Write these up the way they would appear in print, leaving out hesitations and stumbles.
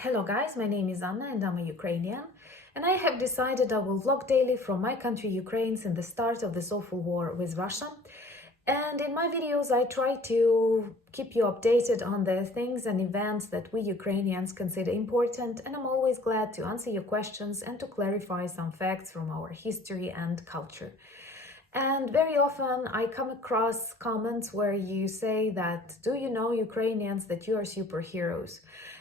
Hello guys, my name is Anna and I'm a Ukrainian, and I have decided I will vlog daily from my country Ukraine since the start of this awful war with Russia. And in my videos I try to keep you updated on the things and events that we Ukrainians consider important, and I'm always glad to answer your questions and to clarify some facts from our history and culture. And very often I come across comments where you say that, do you know Ukrainians that you are superheroes?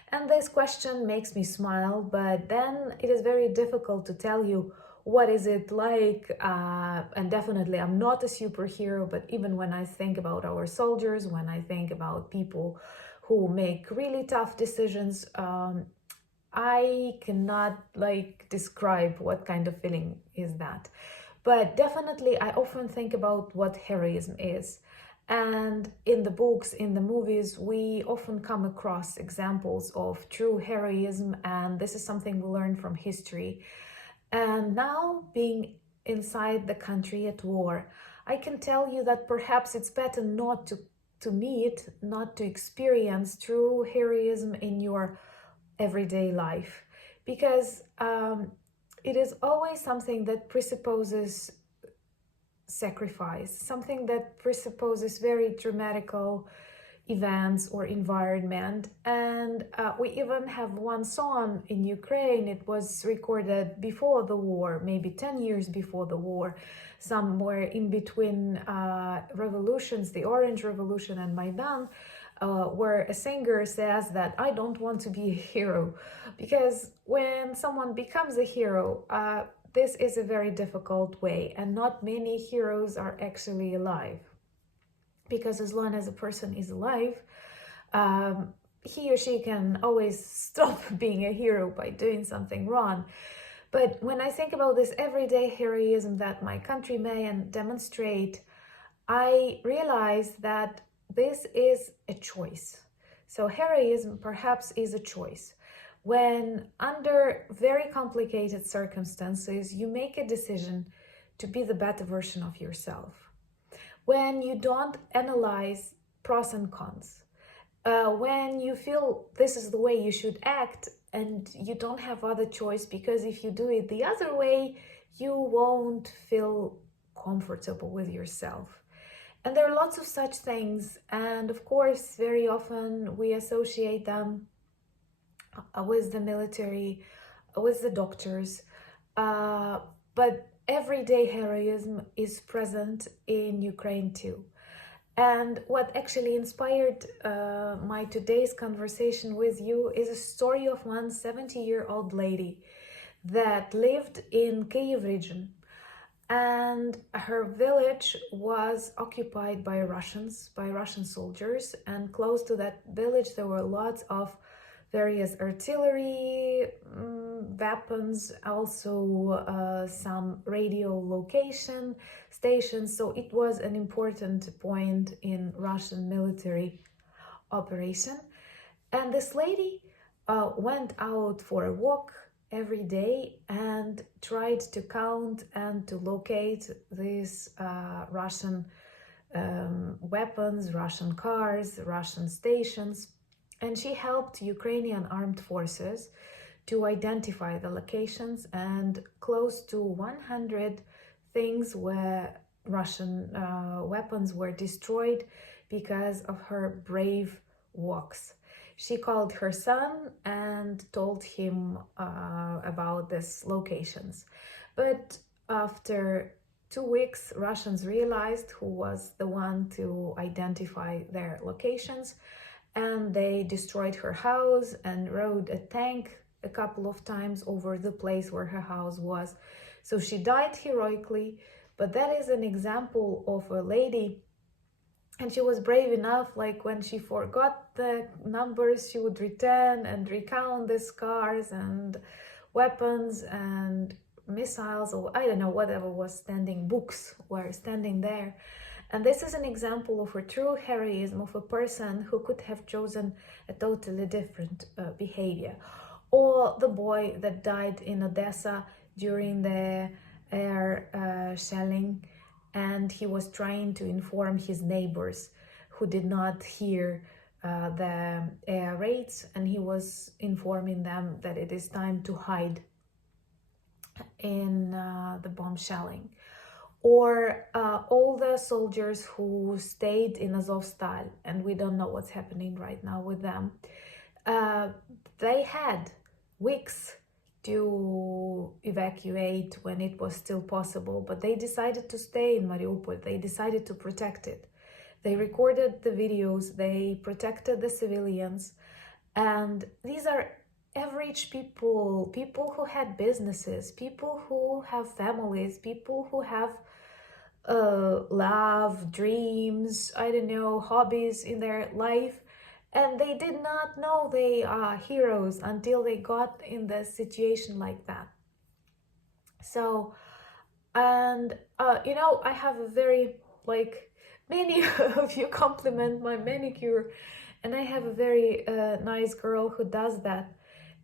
And this question makes me smile, but then it is very difficult to tell you what is it like. And definitely I'm not a superhero, but even when I think about our soldiers, when I think about people who make really tough decisions, I cannot describe what kind of feeling is that. But definitely, I often think about what heroism is. And in the books, in the movies, we often come across examples of true heroism, and this is something we learn from history. And now, being inside the country at war, I can tell you that perhaps it's better not to meet, not to experience true heroism in your everyday life, because it is always something that presupposes sacrifice, something that presupposes very dramatical events or environment. And we even have one song in Ukraine. It was recorded before the war, maybe 10 years before the war, somewhere in between revolutions, the Orange Revolution and Maidan, where a singer says that I don't want to be a hero, because when someone becomes a hero, this is a very difficult way, and not many heroes are actually alive. Because as long as a person is alive, he or she can always stop being a hero by doing something wrong. But when I think about this everyday heroism that my countrymen demonstrate, I realize that this is a choice. So heroism perhaps is a choice. When under very complicated circumstances, you make a decision to be the better version of yourself. When you don't analyze pros and cons, when you feel this is the way you should act and you don't have other choice, because if you do it the other way, you won't feel comfortable with yourself. And there are lots of such things, and of course, very often we associate them with the military, with the doctors, but everyday heroism is present in Ukraine too. And what actually inspired my today's conversation with you is a story of one 70-year-old lady that lived in Kyiv region, and her village was occupied by Russians, by Russian soldiers, and close to that village there were lots of various artillery weapons, also some radio location stations. So it was an important point in Russian military operation. And this lady went out for a walk every day and tried to count and to locate these Russian weapons, Russian cars, Russian stations. And she helped Ukrainian armed forces to identify the locations, and close to 100 things where Russian weapons were destroyed because of her brave walks. She called her son and told him about these locations. But after 2 weeks, Russians realized who was the one to identify their locations, and they destroyed her house and rode a tank a couple of times over the place where her house was. So she died heroically, but that is an example of a lady, and she was brave enough, like when she forgot the numbers, she would return and recount the scars and weapons and missiles, or I don't know, whatever was standing, books were standing there. And this is an example of a true heroism of a person who could have chosen a totally different behavior. Or the boy that died in Odessa during the air shelling, and he was trying to inform his neighbors who did not hear the air raids, and he was informing them that it is time to hide in the bomb shelling. Or all the soldiers who stayed in Azovstal, and we don't know what's happening right now with them. They had weeks to evacuate when it was still possible, but they decided to stay in Mariupol. They decided to protect it. They recorded the videos, they protected the civilians, and these are average people, people who had businesses, people who have families, people who have love, dreams, I don't know, hobbies in their life. And they did not know they are heroes until they got in the situation like that. So, and you know, I have a very, like, many of you compliment my manicure, and I have a very nice girl who does that.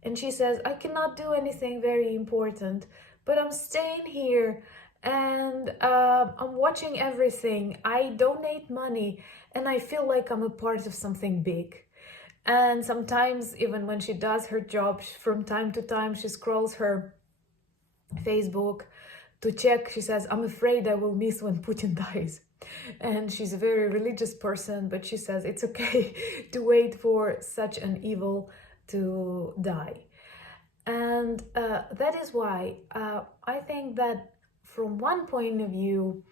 And she says, I cannot do anything very important, but I'm staying here and I'm watching everything. I donate money and I feel like I'm a part of something big. And sometimes, even when she does her job, from time to time, she scrolls her Facebook to check. She says, I'm afraid I will miss when Putin dies. And she's a very religious person, but she says it's okay to wait for such an evil to die. And that is why I think that from one point of view,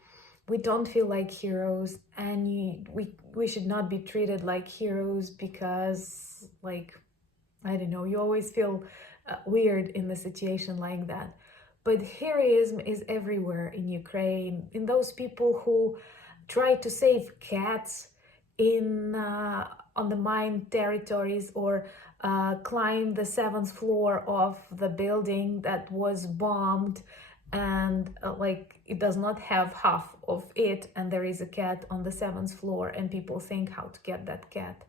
we don't feel like heroes, and we should not be treated like heroes because, like, I don't know, you always feel weird in the situation like that. But heroism is everywhere in Ukraine, in those people who try to save cats in on the mined territories, or climb the 7th floor of the building that was bombed, and like it does not have half of it, and there is a cat on the 7th floor, and people think how to get that cat.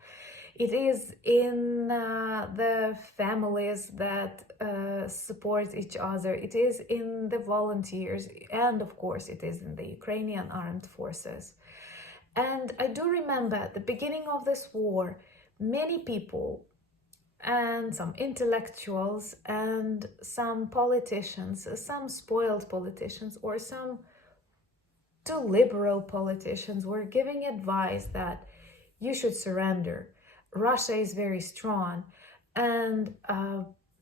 It is in the families that support each other. It is in the volunteers, and of course it is in the Ukrainian armed forces. And I do remember at the beginning of this war, many people and some intellectuals and some politicians, some spoiled politicians or some too liberal politicians were giving advice that you should surrender. Russia is very strong. And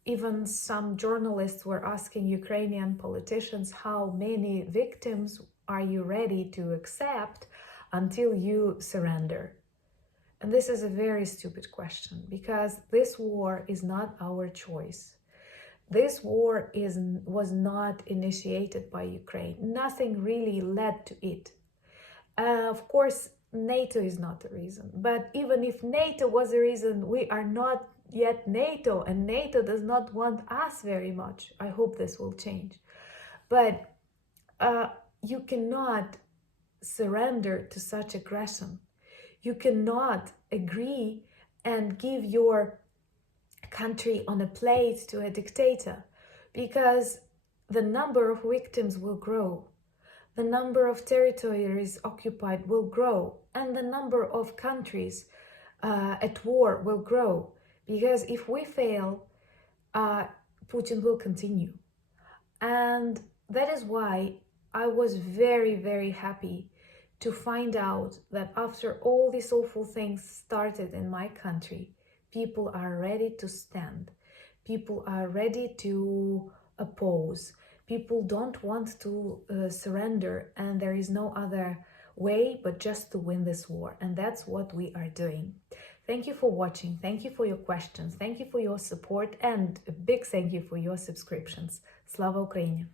even some journalists were asking Ukrainian politicians, how many victims are you ready to accept until you surrender? And this is a very stupid question, because this war is not our choice. This war was not initiated by Ukraine. Nothing really led to it. Of course, NATO is not the reason. But even if NATO was the reason, we are not yet NATO, and NATO does not want us very much. I hope this will change. But you cannot surrender to such aggression. You cannot agree and give your country on a plate to a dictator, because the number of victims will grow, the number of territories occupied will grow, and the number of countries at war will grow. Because if we fail, Putin will continue. And that is why I was very, very happy to find out that after all these awful things started in my country, people are ready to stand. People are ready to oppose. People don't want to surrender, and there is no other way but just to win this war. And that's what we are doing. Thank you for watching. Thank you for your questions. Thank you for your support, and a big thank you for your subscriptions. Slava Ukraini!